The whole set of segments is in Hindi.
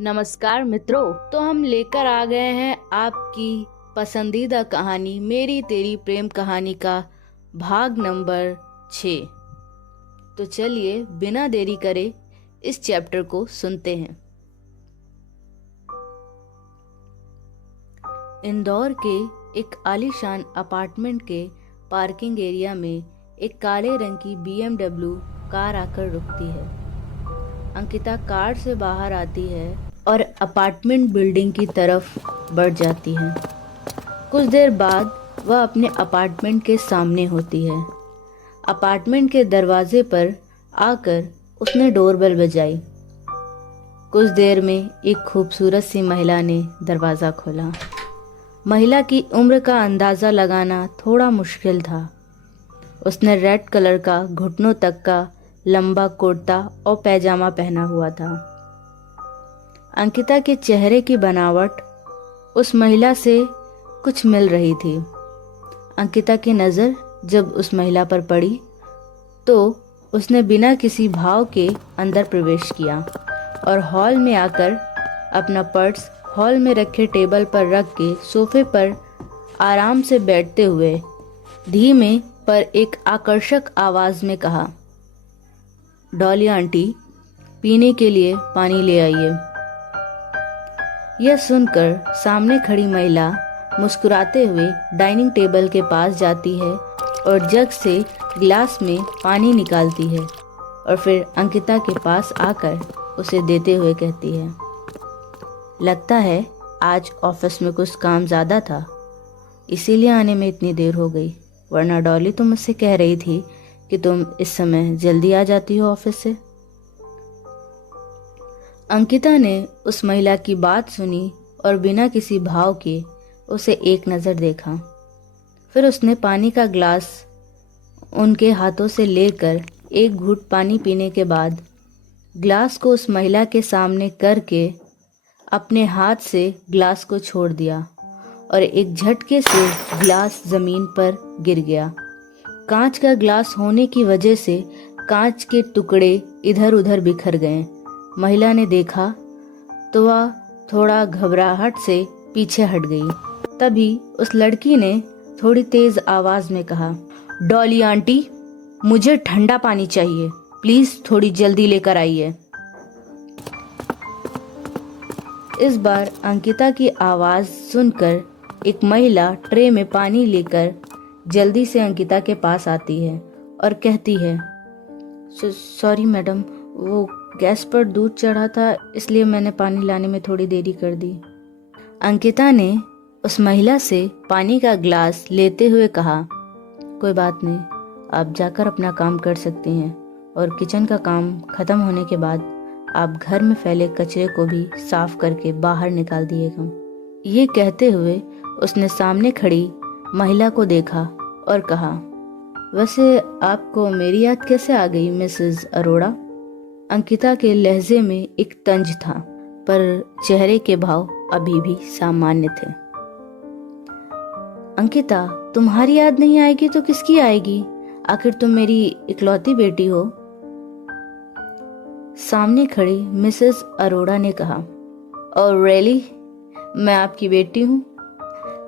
नमस्कार मित्रों, तो हम लेकर आ गए हैं आपकी पसंदीदा कहानी मेरी तेरी प्रेम कहानी का भाग नंबर 6। तो चलिए बिना देरी करे इस चैप्टर को सुनते हैं। इंदौर के एक आलीशान अपार्टमेंट के पार्किंग एरिया में एक काले रंग की BMW कार आकर रुकती है। अंकिता कार से बाहर आती है और अपार्टमेंट बिल्डिंग की तरफ बढ़ जाती है। कुछ देर बाद वह अपने अपार्टमेंट के सामने होती है। अपार्टमेंट के दरवाजे पर आकर उसने डोरबेल बजाई। कुछ देर में एक खूबसूरत सी महिला ने दरवाज़ा खोला। महिला की उम्र का अंदाज़ा लगाना थोड़ा मुश्किल था। उसने रेड कलर का घुटनों तक का लंबा कुर्ता और पैजामा पहना हुआ था। अंकिता के चेहरे की बनावट उस महिला से कुछ मिल रही थी। अंकिता की नज़र जब उस महिला पर पड़ी तो उसने बिना किसी भाव के अंदर प्रवेश किया और हॉल में आकर अपना पर्स हॉल में रखे टेबल पर रख के सोफे पर आराम से बैठते हुए धीमे पर एक आकर्षक आवाज़ में कहा, डॉली आंटी, पीने के लिए पानी ले आइए। यह सुनकर सामने खड़ी महिला मुस्कुराते हुए डाइनिंग टेबल के पास जाती है और जग से गिलास में पानी निकालती है और फिर अंकिता के पास आकर उसे देते हुए कहती है, लगता है आज ऑफिस में कुछ काम ज़्यादा था, इसीलिए आने में इतनी देर हो गई, वरना डॉली तो मुझसे कह रही थी कि तुम इस समय जल्दी आ जाती हो ऑफिस से। अंकिता ने उस महिला की बात सुनी और बिना किसी भाव के उसे एक नज़र देखा। फिर उसने पानी का ग्लास उनके हाथों से लेकर एक घूंट पानी पीने के बाद ग्लास को उस महिला के सामने करके अपने हाथ से ग्लास को छोड़ दिया और एक झटके से ग्लास ज़मीन पर गिर गया। कांच का ग्लास होने की वजह से कांच के टुकड़े इधर उधर बिखर गए। महिला ने देखा तो वह थोड़ा घबराहट से पीछे हट गई। तभी उस लड़की ने थोड़ी तेज आवाज में कहा, डॉली आंटी, मुझे ठंडा पानी चाहिए, प्लीज थोड़ी जल्दी लेकर आइए। इस बार अंकिता की आवाज सुनकर एक महिला ट्रे में पानी लेकर जल्दी से अंकिता के पास आती है और कहती है, सॉरी मैडम, वो गैस पर दूध चढ़ा था इसलिए मैंने पानी लाने में थोड़ी देरी कर दी। अंकिता ने उस महिला से पानी का ग्लास लेते हुए कहा, कोई बात नहीं, आप जाकर अपना काम कर सकती हैं और किचन का काम खत्म होने के बाद आप घर में फैले कचरे को भी साफ करके बाहर निकाल दिएगा। ये कहते हुए उसने सामने खड़ी महिला को देखा और कहा, वैसे आपको मेरी याद कैसे आ गई मिसेस अरोड़ा? अंकिता के लहजे में एक तंज था पर चेहरे के भाव अभी भी सामान्य थे। अंकिता, तुम्हारी याद नहीं आएगी तो किसकी आएगी? आखिर तुम मेरी इकलौती बेटी हो। सामने खड़ी मिसेस अरोड़ा ने कहा, और रियली, मैं आपकी बेटी हूँ,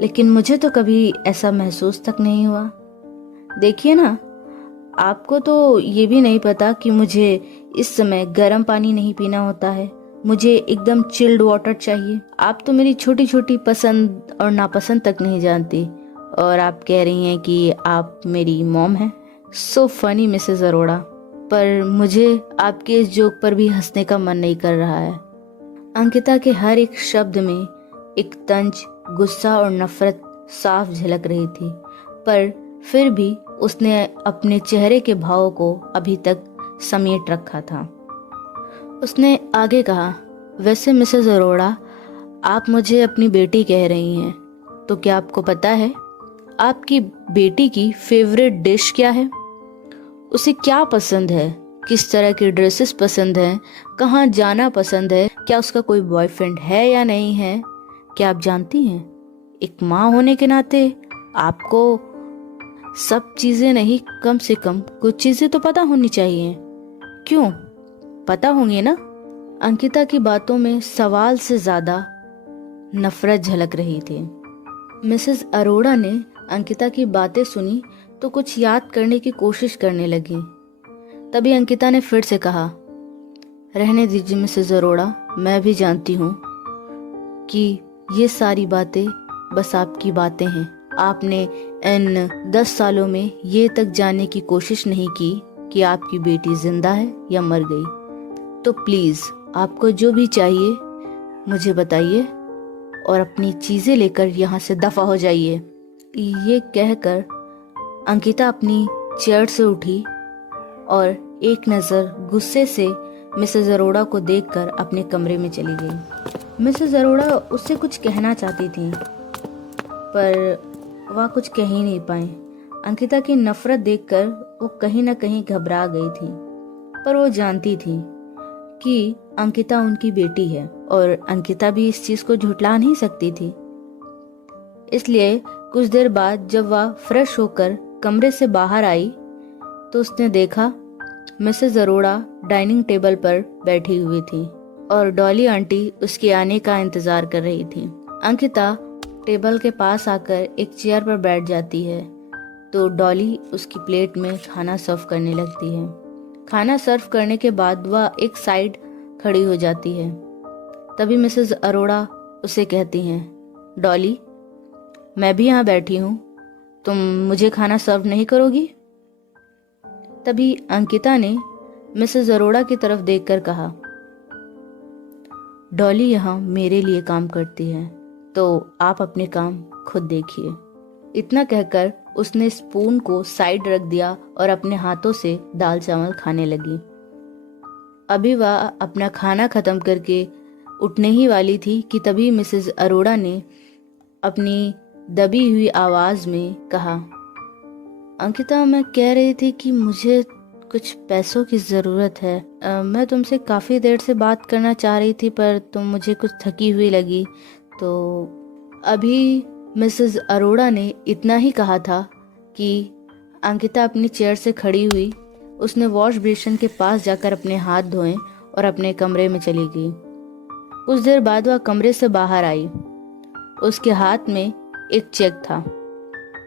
लेकिन मुझे तो कभी ऐसा महसूस तक नहीं हुआ। देखिए ना, आपको तो ये भी नहीं पता कि मुझे इस समय गर्म पानी नहीं पीना होता है, मुझे एकदम चिल्ड वाटर चाहिए। आप तो मेरी छोटी छोटी पसंद और नापसंद तक नहीं जानती और आप कह रही हैं कि आप मेरी मॉम हैं। सो फनी मिसेस अरोड़ा, पर मुझे आपके इस जोक पर भी हंसने का मन नहीं कर रहा है। अंकिता के हर एक शब्द में एक तंज, गुस्सा और नफरत साफ झलक रही थी, पर फिर भी उसने अपने चेहरे के भावों को अभी तक समेट रखा था। उसने आगे कहा, वैसे मिसेस अरोड़ा, आप मुझे अपनी बेटी कह रही हैं, तो क्या आपको पता है आपकी बेटी की फेवरेट डिश क्या है? उसे क्या पसंद है, किस तरह की ड्रेसेस पसंद हैं, कहाँ जाना पसंद है, क्या उसका कोई बॉयफ्रेंड है या नहीं है? क्या आप जानती हैं, एक माँ होने के नाते आपको सब चीज़ें नहीं, कम से कम कुछ चीज़ें तो पता होनी चाहिए। क्यों, पता होंगी ना? अंकिता की बातों में सवाल से ज्यादा नफरत झलक रही थी। मिसेस अरोड़ा ने अंकिता की बातें सुनी तो कुछ याद करने की कोशिश करने लगी। तभी अंकिता ने फिर से कहा, रहने दीजिए मिसेस अरोड़ा, मैं भी जानती हूँ कि ये सारी बातें बस आपकी बातें हैं। आपने इन 10 सालों में ये तक जानने की कोशिश नहीं की कि आपकी बेटी जिंदा है या मर गई। तो प्लीज आपको जो भी चाहिए मुझे बताइए और अपनी चीजें लेकर यहाँ से दफा हो जाइए। ये कहकर अंकिता अपनी चेयर से उठी और एक नजर गुस्से से मिसेस अरोड़ा को देखकर अपने कमरे में चली गई। मिसेस अरोड़ा उससे कुछ कहना चाहती थी पर वह कुछ कह ही नहीं पाई। अंकिता की नफरत देखकर वो कहीं न कहीं घबरा गई थी, पर वो जानती थी कि अंकिता उनकी बेटी है और अंकिता भी इस चीज को झुठला नहीं सकती थी। इसलिए कुछ देर बाद जब वह फ्रेश होकर कमरे से बाहर आई तो उसने देखा मिसेस अरोड़ा डाइनिंग टेबल पर बैठी हुई थी और डॉली आंटी उसके आने का इंतजार कर रही थी। अंकिता टेबल के पास आकर एक चेयर पर बैठ जाती है तो डॉली उसकी प्लेट में खाना सर्व करने लगती है। खाना सर्व करने के बाद वह एक साइड खड़ी हो जाती है। तभी मिसेस अरोड़ा उसे कहती हैं, डॉली, मैं भी यहाँ बैठी हूँ, तुम मुझे खाना सर्व नहीं करोगी? तभी अंकिता ने मिसेस अरोड़ा की तरफ देखकर कहा, डॉली यहाँ मेरे लिए काम करती है तो आप अपने काम खुद देखिए। इतना कहकर उसने स्पून को साइड रख दिया और अपने हाथों से दाल चावल खाने लगी। अभी वह अपना खाना खत्म करके उठने ही वाली थी कि तभी मिसेस अरोड़ा ने अपनी दबी हुई आवाज में कहा, अंकिता, मैं कह रही थी कि मुझे कुछ पैसों की जरूरत है। मैं तुमसे काफी देर से बात करना चाह रही थी पर तुम मुझे कुछ थकी हुई लगी। तो अभी मिसेस अरोड़ा ने इतना ही कहा था कि अंकिता अपनी चेयर से खड़ी हुई। उसने वॉश बेसिन के पास जाकर अपने हाथ धोए और अपने कमरे में चली गई। कुछ देर बाद वह कमरे से बाहर आई। उसके हाथ में एक चेक था।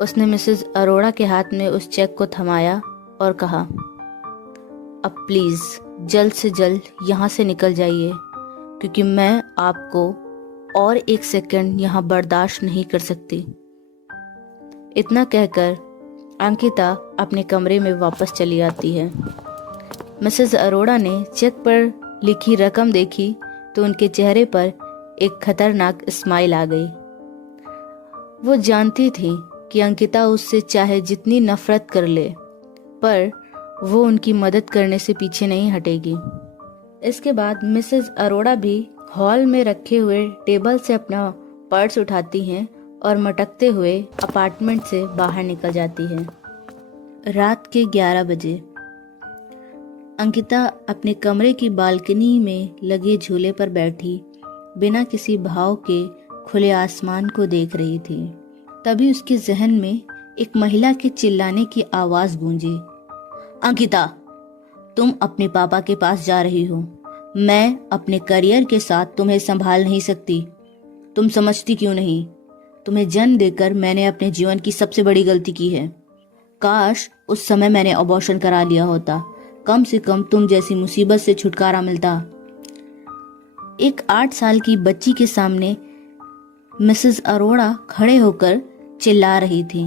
उसने मिसेस अरोड़ा के हाथ में उस चेक को थमाया और कहा, अब प्लीज जल्द से जल्द यहाँ से निकल जाइए क्योंकि मैं आपको और 1 सेकंड यहाँ बर्दाश्त नहीं कर सकती। इतना कहकर अंकिता अपने कमरे में वापस चली आती है। मिसेस अरोड़ा ने चेक पर लिखी रकम देखी तो उनके चेहरे पर एक खतरनाक स्माइल आ गई। वो जानती थी कि अंकिता उससे चाहे जितनी नफरत कर ले पर वो उनकी मदद करने से पीछे नहीं हटेगी। इसके बाद मिसेस अरोड़ा भी हॉल में रखे हुए टेबल से अपना पर्स उठाती हैं और मटकते हुए अपार्टमेंट से बाहर निकल जाती है। रात के 11 बजे अंकिता अपने कमरे की बालकनी में लगे झूले पर बैठी बिना किसी भाव के खुले आसमान को देख रही थी। तभी उसके जहन में एक महिला के चिल्लाने की आवाज गूंजी, अंकिता, तुम अपने पापा के पास जा रही हो। मैं अपने करियर के साथ तुम्हें संभाल नहीं सकती। तुम समझती क्यों नहीं? तुम्हें जन्म देकर मैंने अपने जीवन की सबसे बड़ी गलती की है। काश उस समय मैंने अबॉर्शन करा लिया होता, कम से कम तुम जैसी मुसीबत से छुटकारा मिलता। एक 8 साल की बच्ची के सामने मिसेस अरोड़ा खड़े होकर चिल्ला रही थी।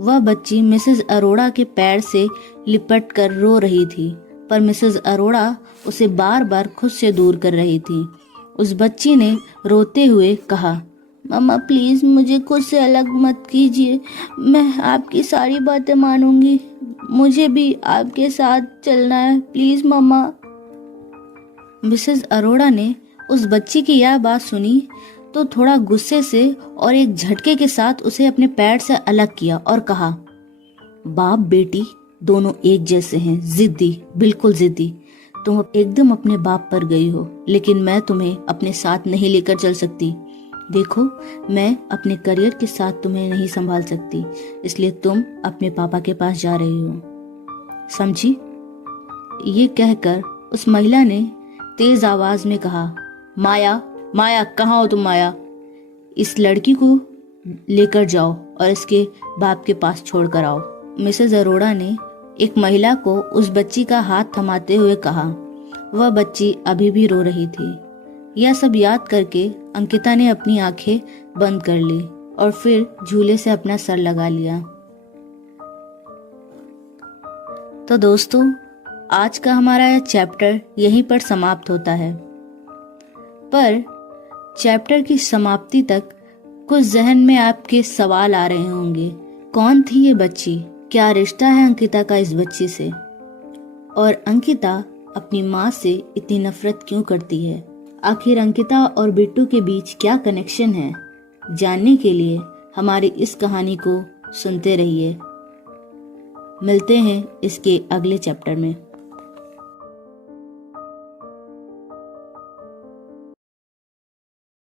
वह बच्ची मिसेस अरोड़ा के पैर से लिपट कर रो रही थी पर मिसेस अरोड़ा उसे बार बार खुद से दूर कर रही थी। उस बच्ची ने रोते हुए कहा, मम्मा प्लीज मुझे खुद से अलग मत कीजिए, मैं आपकी सारी बातें मानूंगी, मुझे भी आपके साथ चलना है, प्लीज मम्मा। मिसेस अरोड़ा ने उस बच्ची की यह बात सुनी तो थोड़ा गुस्से से और एक झटके के साथ उसे अपने पैर से अलग किया और कहा, बाप बेटी दोनों एक जैसे हैं, जिद्दी, बिल्कुल जिद्दी। तुम एकदम अपने बाप पर गई हो, लेकिन मैं तुम्हें अपने साथ नहीं लेकर चल सकती। देखो, मैं अपने करियर के साथ तुम्हें नहीं संभाल सकती, इसलिए तुम अपने पापा के पास जा रही हो, समझी? ये कहकर उस महिला ने तेज आवाज में कहा, माया, माया, कहाँ हो तुम माया? इस लड़की को लेकर जाओ और इसके बाप के पास छोड़कर आओ। मिसेज अरोड़ा ने एक महिला को उस बच्ची का हाथ थमाते हुए कहा। वह बच्ची अभी भी रो रही थी। यह सब याद करके अंकिता ने अपनी आंखें बंद कर ली और फिर झूले से अपना सर लगा लिया। तो दोस्तों, आज का हमारा यह चैप्टर यहीं पर समाप्त होता है। पर चैप्टर की समाप्ति तक कुछ जहन में आपके सवाल आ रहे होंगे। कौन थी ये बच्ची? क्या रिश्ता है अंकिता का इस बच्ची से? और अंकिता अपनी माँ से इतनी नफरत क्यों करती है? आखिर अंकिता और बिट्टू के बीच क्या कनेक्शन है? जानने के लिए हमारी इस कहानी को सुनते रहिए। मिलते हैं इसके अगले चैप्टर में।